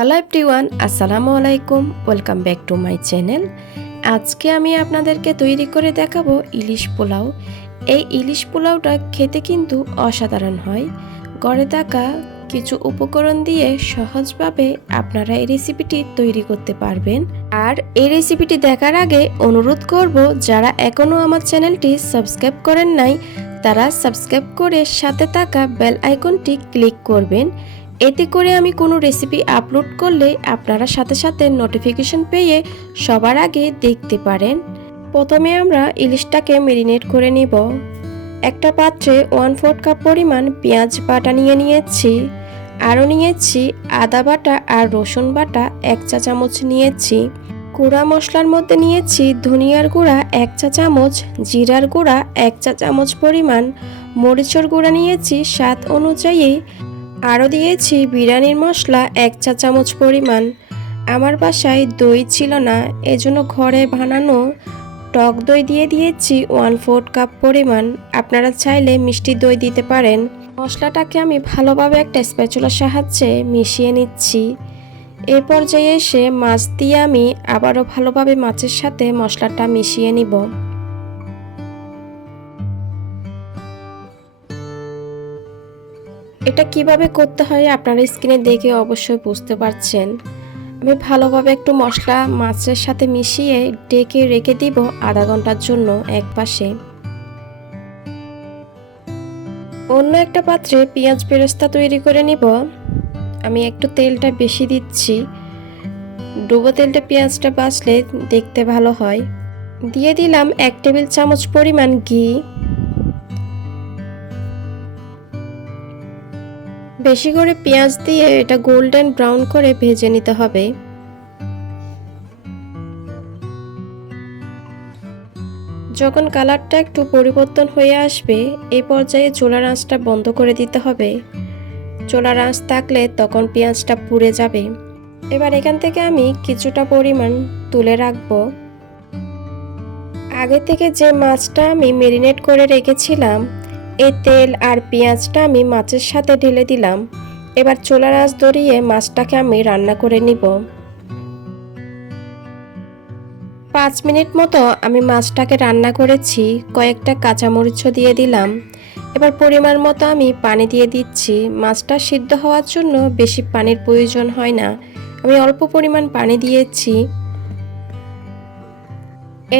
Hello everyone, আসসালামু আলাইকুম। Welcome back to my channel. আজকে আমি আপনাদেরকে তৈরি করে দেখাবো ইলিশ পোলাও। এই ইলিশ পোলাওটা খেতে কিন্তু অসাধারণ হয়। ঘরে থাকা কিছু উপকরণ দিয়ে সহজভাবে আপনারা এই রেসিপিটি তৈরি করতে পারবেন। আর এই রেসিপিটি দেখার আগে অনুরোধ করব, যারা এখনও আমার চ্যানেলটি সাবস্ক্রাইব করেন নাই তারা সাবস্ক্রাইব করে সাথে থাকা বেল আইকনটি ক্লিক করবেন। এতে করে আমি কোনো রেসিপি আপলোড করলে আপনারা সাথে সাথে নোটিফিকেশন পেয়ে সবার আগে দেখতে পারেন। প্রথমে আমরা ইলিশটাকে মেরিনেট করে নিব। একটা পাত্রে 1/4 কাপ পরিমাণ পেঁয়াজ বাটা নিয়ে নিয়েছি। আরও নিয়েছি আদা বাটা আর রসুন বাটা 1 চা চামচ নিয়েছি। গুঁড়া মশলার মধ্যে নিয়েছি ধনিয়ার গুঁড়া 1 চা চামচ, জিরার গুঁড়া 1 চা চামচ পরিমাণ, মরিচের গুঁড়া নিয়েছি স্বাদ অনুযায়ী, আরও দিয়েছি বিরিয়ানির মশলা 1 চা চামচ পরিমাণ। আমার বাসায় দই ছিল না, এজন্য ঘরে বানানো টক দই দিয়ে দিয়েছি 1/4 কাপ পরিমাণ। আপনারা চাইলে মিষ্টি দই দিতে পারেন। মশলাটাকে আমি ভালোভাবে একটা স্প্যাচুলার সাহায্যে মিশিয়ে নিচ্ছি। এই পর্যায়ে এসে মাছ দিয়ে আমি আবারও ভালোভাবে মাছের সাথে মশলাটা মিশিয়ে নিব। এটা কিভাবে করতে হয় আপনারা স্ক্রিনে দেখে অবশ্যই বুঝতে পারছেন। আমি ভালোভাবে একটু মশলা মাছের সাথে মিশিয়ে ঢেকে রেখে দিব আধা ঘন্টার জন্য এক পাশে। অন্য একটা পাত্রে পেঁয়াজ বেরেস্তা তৈরি করে নিব। আমি একটু তেলটা বেশি দিচ্ছি, ডুবো তেলটা পেঁয়াজটা বাছলে দেখতে ভালো হয়। দিয়ে দিলাম 1 টেবিল চামচ পরিমাণ ঘি। বেশি করে পেঁয়াজ দিয়ে এটা গোল্ডেন ব্রাউন করে ভেজে নিতে হবে। যখন কালারটা একটু পরিবর্তন হয়ে আসবে এই পর্যায়ে চুলার আঁচটা বন্ধ করে দিতে হবে। চুলার আঁচ থাকলে তখন পেঁয়াজটা পুড়ে যাবে। এবার এখান থেকে আমি কিছুটা পরিমাণ তুলে রাখবো। আগে থেকে যে মাছটা আমি মেরিনেট করে রেখেছিলাম এই তেল আর পেঁয়াজটা আমি মাছের সাথে ঢেলে দিলাম। এবার চুলার আঁচ ধরিয়ে মাছটাকে আমি রান্না করে নিব। 5 মিনিট মতো আমি মাছটাকে রান্না করেছি। কয়েকটা কাঁচামরিচও দিয়ে দিলাম। এবার পরিমাণ মতো আমি পানি দিয়ে দিচ্ছি। মাছটা সিদ্ধ হওয়ার জন্য বেশি পানির প্রয়োজন হয় না, আমি অল্প পরিমাণ পানি দিয়েছি।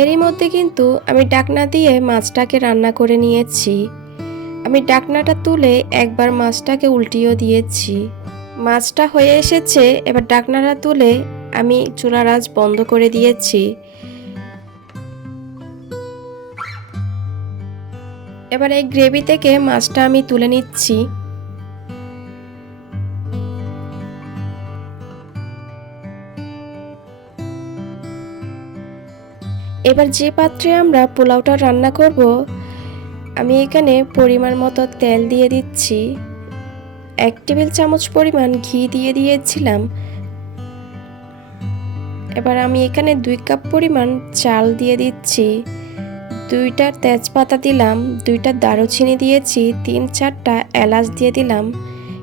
এরই মধ্যে কিন্তু আমি ঢাকনা দিয়ে মাছটাকে রান্না করে নিয়েছি। আমি ঢাকনাটা তুলে একবার মাছটাকে উল্টিয়ে দিয়েছি। মাছটা হয়ে এসেছে। এবার ঢাকনাটা তুলে আমি চুলার আঁচ বন্ধ করে দিয়েছি। এবার এই গ্রেভি থেকে মাছটা আমি তুলে নিচ্ছি। এবার যে পাত্রে আমরা পোলাওটা রান্না করব আমি এখানে পরিমাণ মতো তেল দিয়ে দিচ্ছি। 1 টেবিল চামচ পরিমাণ ঘি দিয়ে দিয়েছিলাম। এবার আমি এখানে 2 কাপ পরিমাণ চাল দিয়ে দিচ্ছি। 2টা তেজপাতা দিলাম, 2টা দারুচিনি দিয়েছি, 3-4টা এলাচ দিয়ে দিলাম।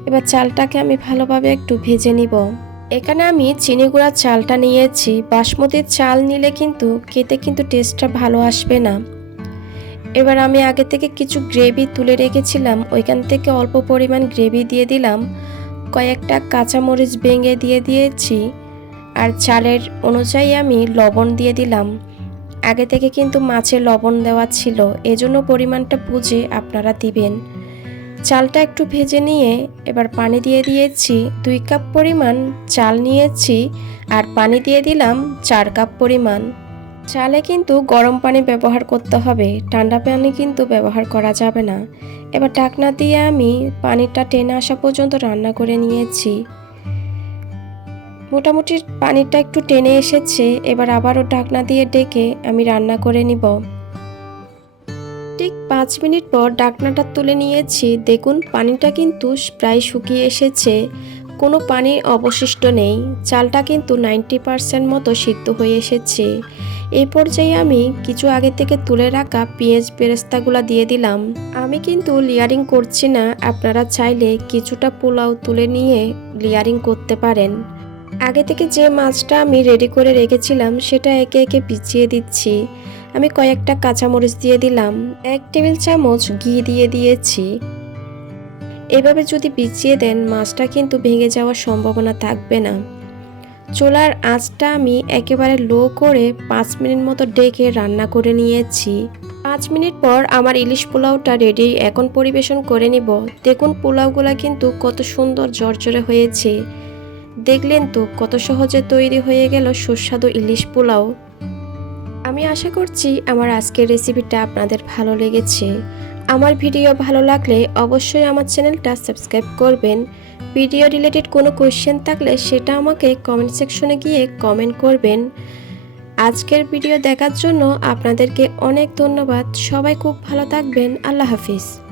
এবার চালটাকে আমি ভালোভাবে একটু ভেজে নিব। এখানে আমি চিনি গুঁড়া চালটা নিয়েছি। বাসমতি চাল নিলে কিন্তু খেতে কিন্তু টেস্টটা ভালো আসবে না। এবার আমি আগে থেকে কিছু গ্রেভি তুলে রেখেছিলাম, ওইখান থেকে অল্প পরিমাণ গ্রেভি দিয়ে দিলাম। কয়েকটা কাঁচামরিচ ভেঙে দিয়ে দিয়েছি। আর চালের অনুযায়ী আমি লবণ দিয়ে দিলাম। আগে থেকে কিন্তু মাছে লবণ দেওয়া ছিল, এজন্য পরিমাণটা বুঝে আপনারা দিবেন। চালটা একটু ভেজে নিয়ে এবার পানি দিয়ে দিয়েছি। 2 কাপ পরিমাণ চাল নিয়েছি আর পানি দিয়ে দিলাম 4 কাপ পরিমাণ। চালে কিন্তু গরম পানি ব্যবহার করতে হবে, ঠান্ডা পানি কিন্তু ব্যবহার করা যাবে না। এবার ঢাকনা দিয়ে আমি পানিটা টেনে আসা পর্যন্ত রান্না করে নিয়েছি। মোটামুটি পানিটা একটু টেনে এসেছে। এবার আবারও ঢাকনা দিয়ে ঢেকে আমি রান্না করে নিব। ঠিক 5 মিনিট পর ঢাকনাটা তুলে নিয়েছি। দেখুন পানিটা কিন্তু প্রায় শুকিয়ে এসেছে, কোনো পানি অবশিষ্ট নেই। চালটা কিন্তু 90% মতো সিদ্ধ হয়ে এসেছে। এই পর্যায়ে আমি কিছু আগে থেকে তুলে রাখা পেঁয়াজ বেরেস্তাগুলো দিয়ে দিলাম। আমি কিন্তু লেয়ারিং করছি না, আপনারা চাইলে কিছুটা পোলাও তুলে নিয়ে লেয়ারিং করতে পারেন। আগে থেকে যে মাছটা আমি রেডি করে রেখেছিলাম সেটা একে একে বিছিয়ে দিচ্ছি। আমি কয়েকটা কাঁচামরিচ দিয়ে দিলাম, 1 টেবিল চামচ ঘি দিয়ে দিয়েছি। এভাবে যদি বিছিয়ে দেন মাছটা কিন্তু ভেঙে যাওয়ার সম্ভাবনা থাকবে না। চুলার আঁচটা আমি একেবারে লো করে 5 মিনিট মতো ডেকে রান্না করে নিয়েছি। 5 মিনিট পর আমার ইলিশ পোলাওটা রেডি। এখন পরিবেশন করে নিব। দেখুন পোলাওগুলা কিন্তু কত সুন্দর ঝরঝরে হয়েছে। দেখলেন তো কত সহজে তৈরি হয়ে গেল সুস্বাদু ইলিশ পোলাও। আমি আশা করছি আমার আজকের রেসিপিটা আপনাদের ভালো লেগেছে। আমার ভিডিও ভালো লাগলে অবশ্যই আমার চ্যানেলটা সাবস্ক্রাইব করবেন। ভিডিও রিলেটেড কোনো কোয়েশ্চেন থাকলে সেটা আমাকে কমেন্ট সেকশনে গিয়ে কমেন্ট করবেন। আজকের ভিডিও দেখার জন্য আপনাদেরকে অনেক ধন্যবাদ। সবাই খুব ভালো থাকবেন। আল্লাহ হাফিজ।